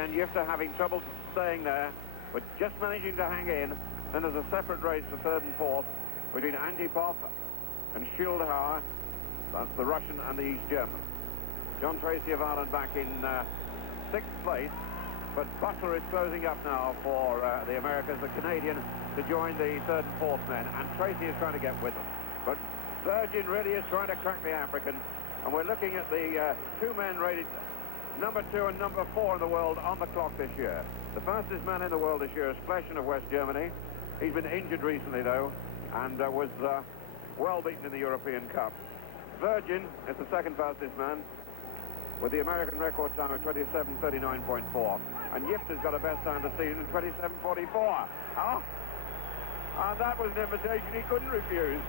again, Yifter having trouble staying there, but just managing to hang in. Then there's a separate race for third and fourth between Antipov and Schildhauer. That's the Russian and the East German. John Tracy of Ireland back in sixth place, but Butler is closing up now for the Americans, the Canadian, to join the third and fourth men, and Tracy is trying to get with them. But Virgin really is trying to crack the African, and we're looking at the two men rated number 2 and number 4 in the world on the clock this year. The fastest man in the world this year is Fleschen of West Germany. He's been injured recently, though, and was well beaten in the European Cup. Virgin is the second fastest man, with the American record time of 27:39.4, and Yifter's got a best time this season, 27:44. Oh, and that was an invitation he couldn't refuse.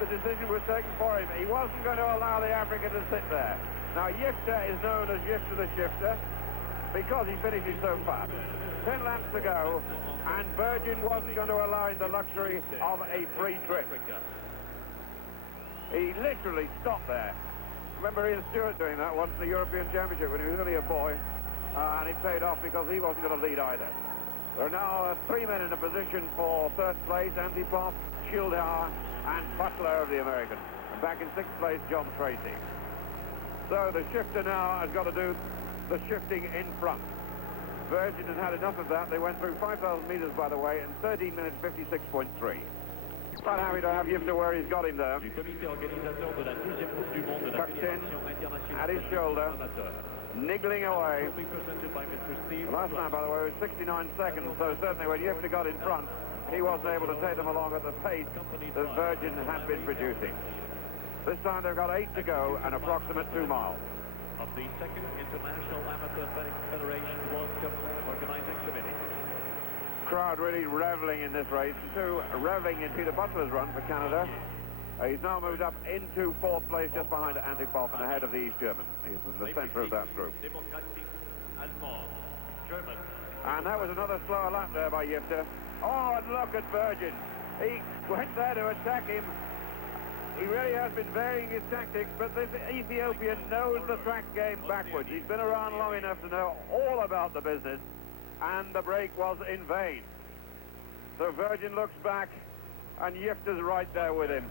The decision was taken for him. He wasn't going to allow the African to sit there. Now, Yifter is known as Yifter the Shifter because he finishes so fast. 10 laps to go, and Virgin wasn't going to allow him the luxury of a free trip. He literally stopped there. Remember Ian Stewart doing that once in the European Championship when he was only a boy, and it paid off because he wasn't going to lead either. There are now three men in a position for third place: Antipov, Schildhauer, and Butler of the American. And back in sixth place, John Tracy. So the shifter now has got to do the shifting in front. Virgin has had enough of that. They went through 5,000 metres, by the way, in 13 minutes 56.3. Quite happy to have Yifter where he's got him there. Tucked in at his shoulder, niggling away. The last time, by the way, was 69 seconds, so certainly when Yifter got in front, he wasn't able to take them along at the pace that Virgin had been producing. This time they've got 8 to go, an approximate 2 miles. Of the second International Amateur Federation World Cup Organizing Committee. Crowd really reveling in this race, too, reveling in Peter Butler's run for Canada. He's now moved up into fourth place, just behind Antipov and ahead of the East German. He's in the centre of that group. And that was another slower lap there by Yifter. Oh, and look at Virgin. He went there to attack him. He really has been varying his tactics, but this Ethiopian knows the track game backwards. He's been around long enough to know all about the business, and the break was in vain. So Virgin looks back, and Yifter's right there with him.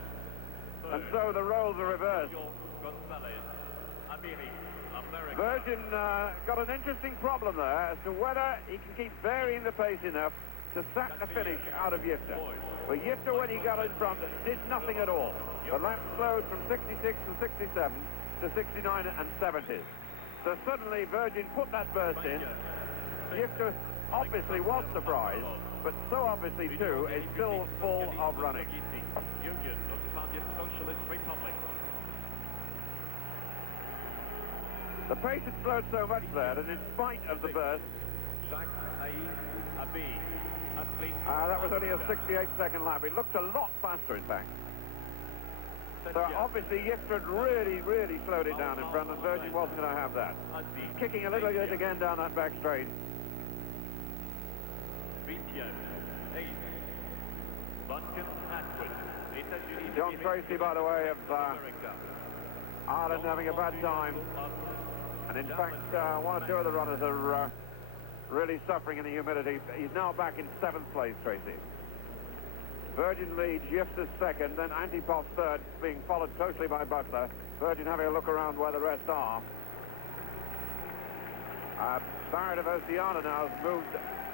And so the roles are reversed. Virgin got an interesting problem there as to whether he can keep varying the pace enough to sack the finish out of Yifter. But Yifter, when he got in front, did nothing at all. The lap slowed from 66 and 67 to 69 and 70. So suddenly Virgin put that burst in. Yifter obviously was surprised, but so obviously too is still full of running. Union of the Soviet Socialist Republic. The pace had slowed so much there that in spite of the burst, that was only a 68-second lap. It looked a lot faster, in fact. So obviously Yifter had really slowed it down in front, and Virgin wasn't going to have that. Kicking a little bit again down that back straight. John Tracy, by the way, of Ireland having a bad time. And in fact, one or two of the runners are really suffering in the humidity. He's now back in 7th place, Tracy. Virgin leads, Yifter's second, then Antipov third, being followed closely by Butler. Virgin having a look around where the rest are. Barrett of Oceana now has moved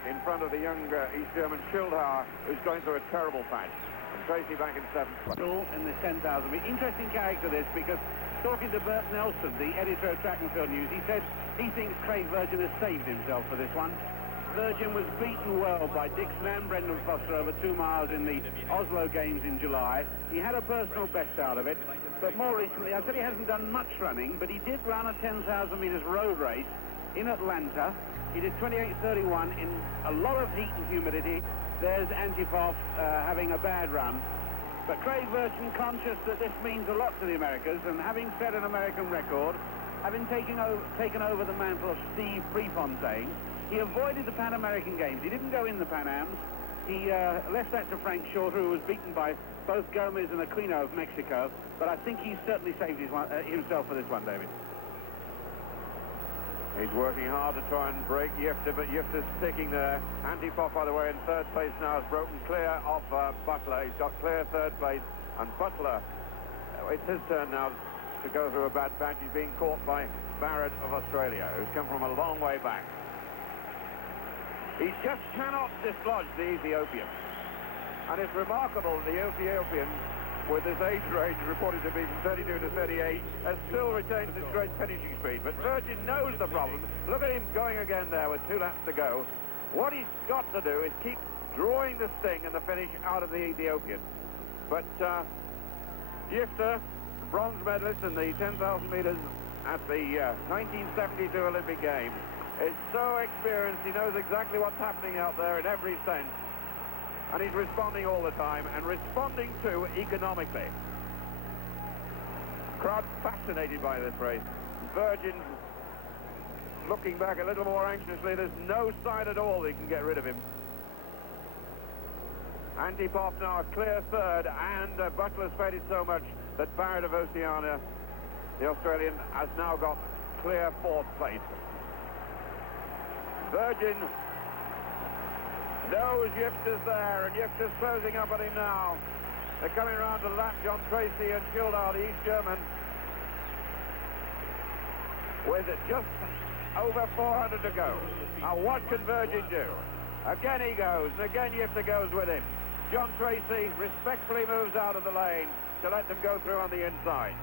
in front of the young East German Schildhauer, who's going through a terrible patch. And Tracy back in 7th place. In the 10,000. Interesting character this, because talking to Bert Nelson, the editor of Track and Field News, he said he thinks Craig Virgin has saved himself for this one. Virgin was beaten well by Dixon and Brendan Foster over 2 miles in the Oslo Games in July. He had a personal best out of it, but more recently, I said he hasn't done much running, but he did run a 10,000 metres road race in Atlanta. He did 28:31 in a lot of heat and humidity. There's Antipov having a bad run. But Craig Virgin, conscious that this means a lot to the Americans, and having set an American record, having taken over the mantle of Steve Prefontaine, he avoided the Pan American Games. He didn't go in the Pan Ams. He left that to Frank Shorter, who was beaten by both Gomez and Aquino of Mexico. But I think he's certainly saved himself for this one, David. He's working hard to try and break Yifter, but Yifter's sticking there. Antipov, by the way, in third place now, has broken clear of Butler. He's got clear third place, and Butler, it's his turn now to go through a bad patch. He's being caught by Barrett of Australia, who's come from a long way back. He just cannot dislodge the Ethiopian. And it's remarkable that the Ethiopian, with his age range reported to be from 32 to 38, has still retained his great finishing speed. But Virgin knows the problem. Look at him going again there with 2 laps to go. What he's got to do is keep drawing the sting and the finish out of the Ethiopian. But Yifter, bronze medalist in the 10,000 metres at the 1972 Olympic Games, is so experienced. He knows exactly what's happening out there in every sense. And he's responding all the time, and responding to economically. Crowd fascinated by this race. Virgin looking back a little more anxiously. There's no sign at all they can get rid of him. Antipov now a clear third, and Butler's faded so much that Barrett of Oceania, the Australian, has now got clear fourth place. Virgin knows Yifter's there, and Yifter's closing up on him now. They're coming around to lap John Tracy and Schildau, the East German, with just over 400 to go. Now what can Virgin do? Again he goes, and again Yifter goes with him. John Tracy respectfully moves out of the lane to let them go through on the inside.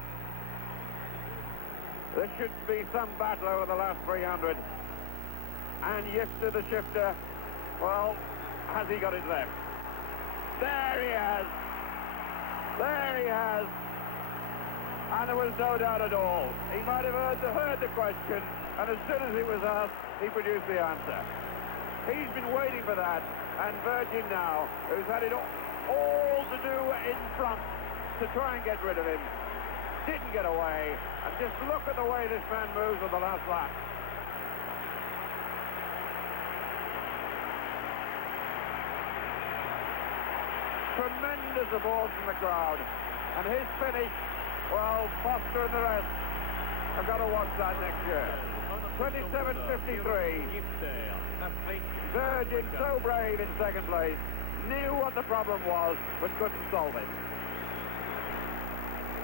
There should be some battle over the last 300. And Yifter, the shifter, well, has he got it left? There he has. There he has. And there was no doubt at all. He might have heard the question, and as soon as it was asked, he produced the answer. He's been waiting for that, and Virgin now, who's had it all to do in front to try and get rid of him, didn't get away. And just look at the way this man moves on the last lap. Tremendous applause from the crowd. And his finish, well, Foster and the rest have got to watch that next year. 27.53. Virgin, so brave in second place, knew what the problem was, but couldn't solve it.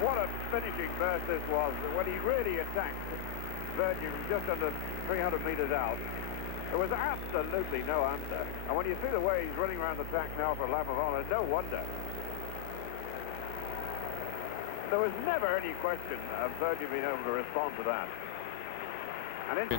What a finishing burst this was. When he really attacked Virgin from just under 300 metres out, there was absolutely no answer. And when you see the way he's running around the track now for a lap of honour, no wonder. There was never any question of Virgin being able to respond to that. And